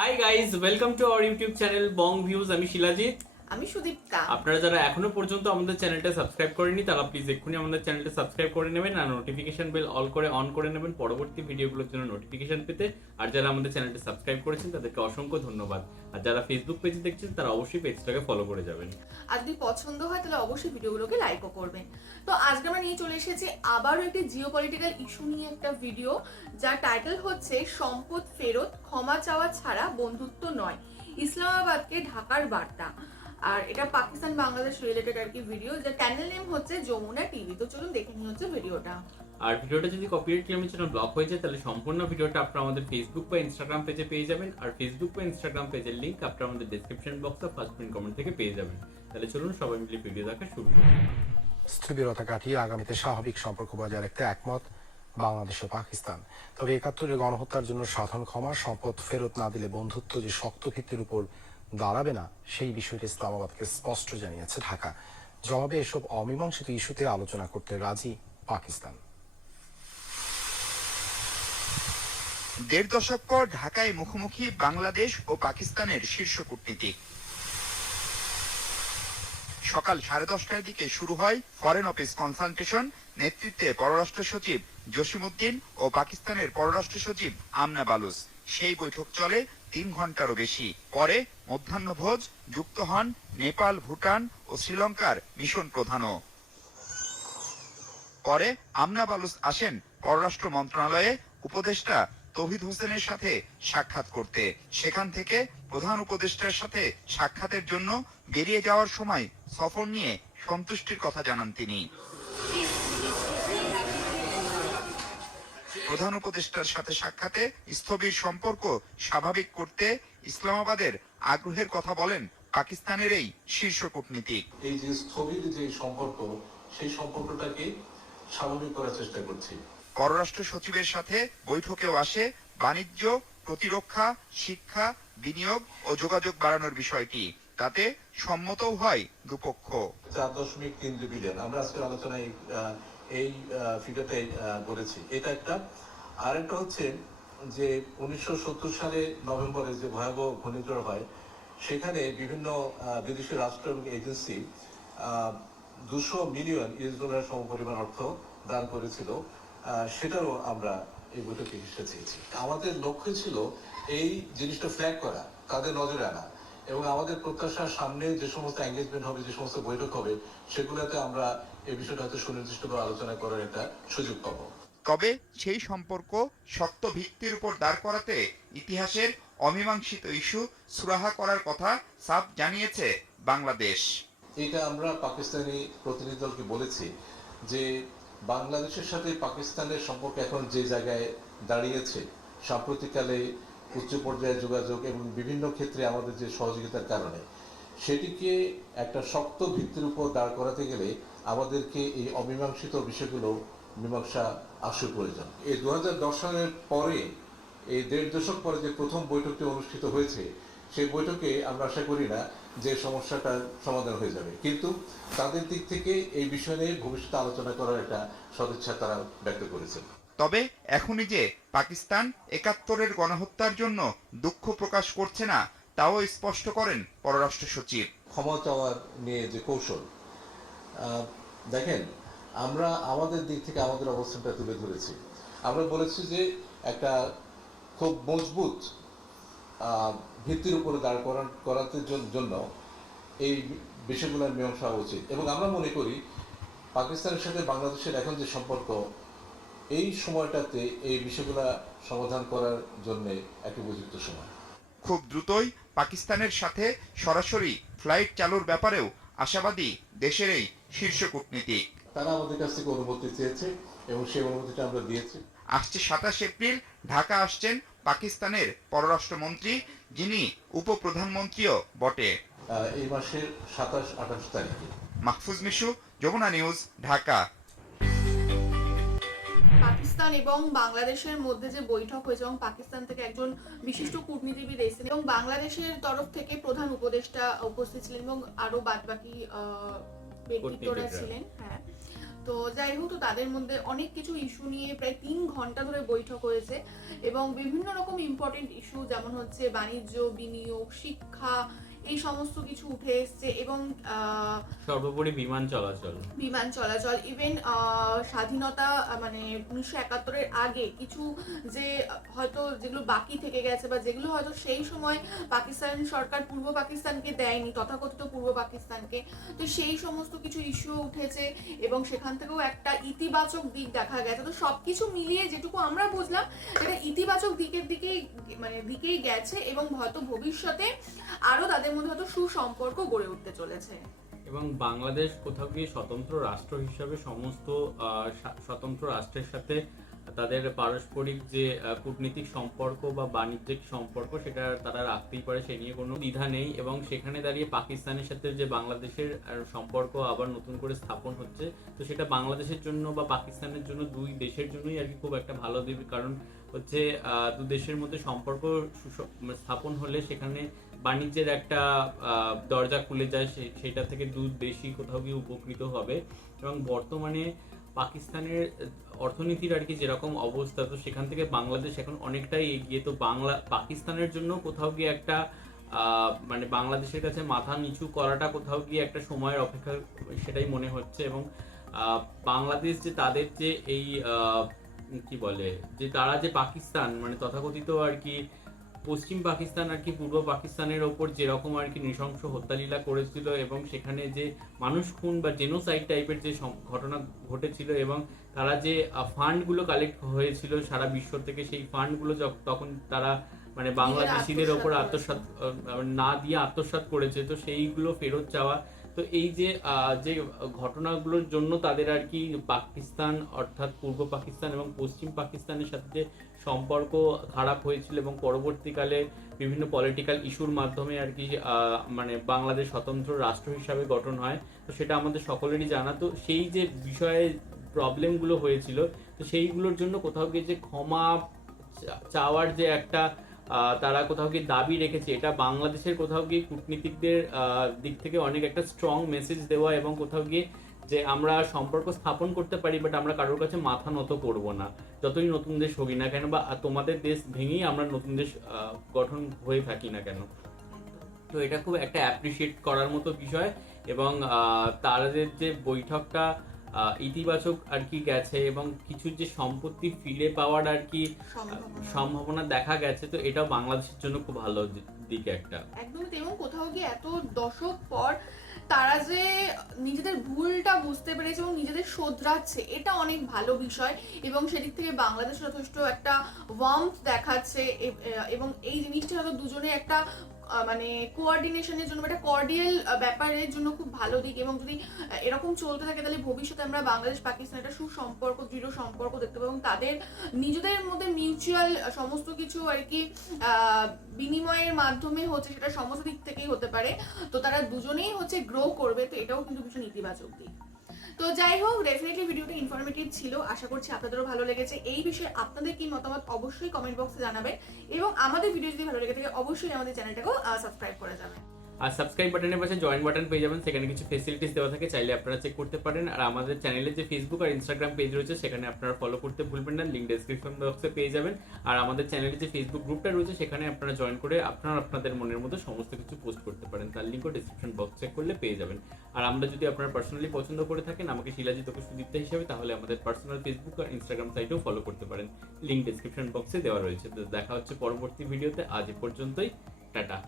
Hi guys, welcome to our YouTube channel Bong views. আমি শিলাজিৎ। আমি সুদীপ্তা। আপনারা যারা এখনো পর্যন্ত আমাদের চ্যানেলটা সাবস্ক্রাইব করেনি তারা প্লিজ এক্ষুনি আমাদের চ্যানেলটা সাবস্ক্রাইব করে নেবেন আর নোটিফিকেশন বেল অন করে নেবেন পরবর্তী ভিডিওগুলোর জন্য নোটিফিকেশন পেতে। আর যারা আমাদের চ্যানেলটা সাবস্ক্রাইব করেছেন তাদেরকে অসংখ্য ধন্যবাদ। আর যারা ফেসবুক পেজে দেখছেন তারা অবশ্যই পেজটাকে ফলো করে যাবেন। আর যদি পছন্দ হয় তাহলে অবশ্যই ভিডিওগুলোকে লাইকও করবেন। তো আজকে আমরা নিয়ে চলে এসেছি আবারও একটি জিওপলিটিক্যাল ইস্যু নিয়ে একটা ভিডিও, যার টাইটেল হচ্ছে সম্পদ ফেরত, ক্ষমা চাওয়া ছাড়া বন্ধুত্ব নয়, ইসলামাবাদকে ঢাকার বার্তা। আর এটা পাকিস্তান বাংলাদেশ রিলেটেড আর কি ভিডিও, যার চ্যানেল নেম হচ্ছে যমুনা টিভি। তো চলুন দেখে নিয়ে হচ্ছে ভিডিওটা। আর ভিডিওটা যদি কপিরাইট ক্লেমের জন্য ব্লক হয়ে যায় তাহলে সম্পূর্ণ ভিডিওটা আপনারা আমাদের ফেসবুক বা ইনস্টাগ্রাম পেজে পেয়ে যাবেন। আর ফেসবুক বা ইনস্টাগ্রাম পেজের লিংক আপনারা আমাদের ডেসক্রিপশন বক্সে ফার্স্ট পিন কমেন্ট থেকে পেয়ে যাবেন। তাহলে চলুন সবাই মিলে ভিডিও দেখা শুরু করি। স্থবিরতা কাটিয়ে আগামীতে স্বাভাবিক সম্পর্ক বজায় রাখতে একমত বাংলাদেশ ও পাকিস্তান। তবে ৭১-এর গণহত্যার জন্য সাধারণ ক্ষমা, সম্পদ ফেরত না দিলে বন্ধুত্ব যে শক্ত ভিত্তির উপর দাঁড়াবে না, সেই বিষয়টি ইসলামাবাদকে স্পষ্ট জানিয়েছে ঢাকা। জবাবে এসব অমীমাংসিত ইস্যুতে আলোচনা করতে রাজি পাকিস্তান। দেড় দশক পর ঢাকায় মুখোমুখি বাংলাদেশ ও পাকিস্তানের শীর্ষ কূটনীতিক। সকাল 10:30টার দিকে শুরু হয় ফরেন অফিস কনসালটেশন। নেতৃত্বে পররাষ্ট্র সচিব জসিমউদ্দিন ও পাকিস্তানের পররাষ্ট্র সচিব আমনা বালুচ। সেই বৈঠক চলে 3 ঘন্টারও বেশি। পরে মধ্যাহ্নভোজ যুক্ত হন নেপাল, ভুটান ও শ্রীলঙ্কার মিশন প্রধানও। পরে আমনা বালুচ আসেন পররাষ্ট্র মন্ত্রণালয়ে উপদেষ্টা তৌহিদ হোসেনের সাথে সাক্ষাৎ করতে। সেখান থেকে প্রধান উপদেষ্টার সাথে সাক্ষাতের জন্য বেরিয়ে যাওয়ার সময় সফর নিয়ে সন্তুষ্টির কথা জানান তিনি। প্রধান উপদেষ্টার সাথে সাক্ষাতে স্থবির সম্পর্ক স্বাভাবিক করতে ইসলামাবাদের আগ্রহের কথা বলেন পাকিস্তানের এই শীর্ষ কূটনীতিক। এই যে স্থবির যে সম্পর্ক, সেই সম্পর্কটাকে স্বাভাবিক করার চেষ্টা করছি। পররাষ্ট্র সচিবের সাথে বৈঠকেও আসে বাণিজ্য, প্রতিরক্ষা, শিক্ষা, বিনিয়োগ ও যোগাযোগ বাড়ানোর বিষয়টি। তাতে সম্মতও হয় দুপক্ষ। 4.3 বিলিয়ন আমরা আজকের আলোচনায় এই ফিগারটা বলেছি। এটা একটা। আর একটা হচ্ছে যে 1970 সালে নভেম্বরে যে ভয়াবহ ঘূর্ণিঝড় হয়, সেখানে বিভিন্ন বিদেশি রাষ্ট্র এবং এজেন্সি 200 মিলিয়ন ইউএস ডলার সমপরিমাণ অর্থ দান করেছিল। সেটারও আমরা এই বৈঠকে হিসেবে চেয়েছি। আমাদের লক্ষ্য ছিল এই জিনিসটা ফ্ল্যাগ করা, তাদের নজরে আনা, এবং আমাদের প্রত্যাশার সামনে যে সমস্ত এঙ্গেজমেন্ট হবে, যে সমস্ত বৈঠক হবে, সেগুলোতে আমরা এই বিষয়টা হয়তো সুনির্দিষ্টভাবে আলোচনা করার একটা সুযোগ পাবো। তবে সেই সম্পর্ক শক্ত ভিত্তির উপর দাঁড় করাতে ইতিহাসের অমীমাংসিত ইস্যু সুরাহা করার কথা সাফ জানিয়েছে বাংলাদেশ। এটা আমরা পাকিস্তানি প্রতিনিধি দলকে বলেছি যে বাংলাদেশের সাথে পাকিস্তানের সম্পর্ক এখন যে জায়গায় দাঁড়িয়েছে, সাম্প্রতিককালে উচ্চ পর্যায়ে যোগাযোগ এবং বিভিন্ন ক্ষেত্রে আমাদের যে সহযোগিতার কারণে, সেটিকে একটা শক্ত ভিত্তির উপর দাঁড় করাতে গেলে আমাদেরকে এই অমীমাংসিত বিষয়গুলো মীমাংসা আসল প্রয়োজন। এই 2010 সালের পরে, এই দেড় দশক পরে যে প্রথম বৈঠকটি অনুষ্ঠিত হয়েছে, সেই বৈঠকে আমরা আশা করি না যে সমস্যাটার সমাধান হয়ে যাবে, কিন্তু তাদের দিক থেকে এই বিষয় নিয়ে ভবিষ্যতে আলোচনা করার একটা সদিচ্ছা তারা ব্যক্ত করেছেন। তবে এখনই যে পাকিস্তান ৭১-এর গণহত্যার জন্য দুঃখ প্রকাশ করছে না তাও স্পষ্ট করেন পররাষ্ট্র সচিব। ক্ষমা চাওয়ার নিয়ে যে কৌশল, দেখেন, আমরা আমাদের দিক থেকে আমাদের অবস্থানটা তুলে ধরেছি। আমরা বলেছি যে একটা খুব মজবুত ভিত্তির উপরে দাঁড় করাতে জন্য এই বিষয়গুলোর মীমাংসা হওয়া উচিত, এবং আমরা মনে করি পাকিস্তানের সাথে বাংলাদেশের এখন যে সম্পর্ক, এই সময়টাতে এই বিষয়গুলো সমাধান করার জন্য একটা উপযুক্ত সময়। খুব দ্রুতই পাকিস্তানের সাথে সরাসরি ফ্লাইট চালুর ব্যাপারেও আশাবাদী দেশের এই শীর্ষ কূটনীতিক। তারা আমাদের কাছ থেকে অনুমতি চেয়েছে এবং সেই অনুমতিটা আমরা দিয়েছি। আসছে 27 এপ্রিল ঢাকা আসছেন পাকিস্তানের পররাষ্ট্রমন্ত্রী, যিনি উপপ্রধানমন্ত্রীও বটে। এই মাসের 27-28 তারিখে। মাহফুজ মিশু, যমুনা নিউজ, ঢাকা। পাকিস্তান এবং বাংলাদেশের মধ্যে যে বৈঠক হয়েছে এবং পাকিস্তান থেকে একজন বিশিষ্ট কূটনীতিবিদ এসেছেন এবং বাংলাদেশের তরফ থেকে প্রধান উপদেষ্টা উপস্থিত ছিলেন এবং আরো বাদবাকি ব্যক্তিত্বরা ছিলেন। হ্যাঁ, তো তো যাই হোক, তো তাদের মধ্যে অনেক কিছু ইস্যু নিয়ে প্রায় 3 ঘন্টা ধরে বৈঠক হয়েছে এবং বিভিন্ন রকম ইম্পর্টেন্ট ইস্যু যেমন হচ্ছে বাণিজ্য, বিনিয়োগ, শিক্ষা, এই সমস্ত কিছু উঠে এসছে এবং সর্বোপরি বিমান চলাচল ইভেন স্বাধীনতা মানে 1971-এর আগে কিছু যে হয়তো যেগুলো বাকি থেকে গেছে বা যেগুলো হয়তো সেই সময় পাকিস্তান সরকার পূর্ব পাকিস্তানকে দেয়নি, তথাকথিত পূর্ব পাকিস্তানকে, তো সেই সমস্ত কিছু ইস্যু উঠেছে এবং সেখান থেকেও একটা ইতিবাচক দিক দেখা গেছে। তো সবকিছু মিলিয়ে যেটুকু আমরা বুঝলাম এটা ইতিবাচক দিকেই গেছে এবং হয়তো ভবিষ্যতে আরো তাদের মধ্যে হয়তো সুসম্পর্ক গড়ে উঠতে চলেছে। এবং বাংলাদেশ কোথাও গিয়ে স্বতন্ত্র রাষ্ট্র হিসাবে সমস্ত স্বতন্ত্র রাষ্ট্রের সাথে তাদের পারস্পরিক যে কূটনীতিক সম্পর্ক বা বাণিজ্যিক সম্পর্ক সেটা তারা রাখতেই পারে, সে নিয়ে কোনো দ্বিধা নেই। এবং সেখানে দাঁড়িয়ে পাকিস্তানের সাথে যে বাংলাদেশের সম্পর্ক আবার নতুন করে স্থাপন হচ্ছে, তো সেটা বাংলাদেশের জন্য বা পাকিস্তানের জন্য, দুই দেশের জন্যই আর কি খুব একটা ভালো দিক। কারণ হচ্ছে দু দেশের মধ্যে সম্পর্ক স্থাপন হলে সেখানে বাণিজ্যের একটা দরজা খুলে যায়, সেটা থেকে দু দেশই কোথাও গিয়ে উপকৃত হবে। এবং বর্তমানে পাকিস্তানের অর্থনীতির আর কি যেরকম অবস্থা, তো সেখান থেকে বাংলাদেশ এখন অনেকটাই এগিয়ে। তো পাকিস্তানের জন্য কোথাও গিয়ে একটা মানে বাংলাদেশের কাছে মাথা নিচু করাটা কোথাও গিয়ে একটা সময়ের অপেক্ষা, সেটাই মনে হচ্ছে। এবং বাংলাদেশ যে তাদের যে এই কি বলে যে তারা যে পাকিস্তান মানে তথাকথিত আর কি পশ্চিম পাকিস্তান আর কি পূর্ব পাকিস্তানের ওপর যেরকম আর কি নৃশংস হত্যালীলা করেছিল এবং সেখানে যে মানুষ খুন বা জেনোসাইড টাইপের যে ঘটনা ঘটেছিল এবং তারা যে ফান্ডগুলো কালেক্ট হয়েছিল সারা বিশ্ব থেকে, সেই ফান্ডগুলো তখন তারা মানে বাংলাদেশিদের ওপর আত্মসাৎ না দিয়ে আত্মসাৎ করেছে, তো সেইগুলো ফেরত চাওয়া। তো এই যে যে ঘটনাগুলোর জন্য তাদের আর কি পাকিস্তান অর্থাৎ পূর্ব পাকিস্তান এবং পশ্চিম পাকিস্তানের সাথে যে সম্পর্ক খারাপ হয়েছিল এবং পরবর্তীকালে বিভিন্ন পলিটিক্যাল ইস্যুর মাধ্যমে আর কি মানে বাংলাদেশ স্বতন্ত্র রাষ্ট্র হিসাবে গঠন হয়, তো সেটা আমাদের সকলেরই জানা। তো সেই যে বিষয়ে প্রবলেমগুলো হয়েছিল, তো সেইগুলোর জন্য কোথাও গিয়ে যে ক্ষমা চাওয়ার যে একটা তারা কোথাও গিয়ে দাবি রেখেছে, এটা বাংলাদেশের কোথাও গিয়ে কূটনীতিকদের দিক থেকে অনেক একটা স্ট্রং মেসেজ দেওয়া এবং কোথাও গিয়ে যে আমরা সম্পর্ক স্থাপন করতে পারি বাট আমরা কারোর কাছে মাথা নত করব না, যতই নতুন দেশ হোক না কেন বা তোমাদের দেশ ভেঙেই আমরা নতুন দেশ গঠন হয়ে থাকি না কেন। তো এটা খুব একটা অ্যাপ্রিসিয়েট করার মতো বিষয় এবং তাদের যে বৈঠকটা ইতিবাচক আর কি গেছে এবং কিছু যে সম্পত্তি ফিরে পাওয়ার আর কি সম্ভাবনা দেখা গেছে, তো এটাও বাংলাদেশের জন্য খুব ভালো দিক একটা একদম। এবং কোথাও গিয়ে এত দশক পর তারা যে নিজেদের ভুলটা বুঝতে পেরেছে এবং নিজেদের শোধরাচ্ছে, এটা অনেক ভালো বিষয় এবং সেদিক থেকে বাংলাদেশ যথেষ্ট একটা ওয়ার্মথ দেখাচ্ছে এবং এই জিনিসটা হয়তো দুজনে একটা মানে কোঅর্ডিনেশনের জন্য একটা কর্ডিয়াল ব্যাপারের জন্য খুব ভালো দিক। এবং যদি এরকম চলতে থাকে তাহলে ভবিষ্যতে আমরা বাংলাদেশ পাকিস্তান একটা সুসম্পর্ক, দৃঢ় সম্পর্ক দেখতে পাবো এবং তাদের নিজেদের মধ্যে মিউচুয়াল সমস্ত কিছু আর কি বিনিময়ের মাধ্যমে হচ্ছে, সেটা সমস্ত দিক থেকেই হতে পারে, তো তারা দুজনেই হচ্ছে গ্রো করবে, তো এটাও কিন্তু ভীষণ ইতিবাচক দিক। তো যাই হোক, ডেফিনেটলি ভিডিওটা ইনফরমেটিভ ছিল, আশা করছি আপনাদেরও ভালো লেগেছে। এই বিষয়ে আপনাদের কি মতামত অবশ্যই কমেন্ট বক্সে জানাবেন এবং আমাদের ভিডিও যদি ভালো লেগে থাকে অবশ্যই আমাদের চ্যানেলটাকেও সাবস্ক্রাইব করে যাবেন। আর সাবস্ক্রাইব বাটনের পাশে জয়েন বাটন পেয়ে যাবেন, সেখানে কিছু ফেসিলিটিস দেওয়া থাকে, চাইলে আপনারা চেক করতে পারেন। আর আমাদের চ্যানেলের যে ফেসবুক আর ইনস্টাগ্রাম পেজ রয়েছে সেখানে আপনারা ফলো করতে ভুলবেন না, লিঙ্ক ডেসক্রিপশন বক্সে পেয়ে যাবেন। আর আমাদের চ্যানেলের যে ফেসবুক গ্রুপটা রয়েছে সেখানে আপনারা জয়েন করে আপনাদের মনের মতো সমস্ত কিছু পোস্ট করতে পারেন, তার লিঙ্কও ডেসক্রিপশন বক্স চেক করলে পেয়ে যাবেন। আর আমরা যদি আপনারা পার্সোনালি পছন্দ করে থাকেন আমাকে শিলাজিৎ ওকে সুদীপ্তা হিসেবে, তাহলে আমাদের পার্সোনাল ফেসবুক আর ইনস্টাগ্রাম সাইটেও ফলো করতে পারেন, লিঙ্ক ডেসক্রিপশন বক্সে দেওয়া রয়েছে। তো দেখা হচ্ছে পরবর্তী ভিডিওতে, আজ এ পর্যন্তই, টাটা।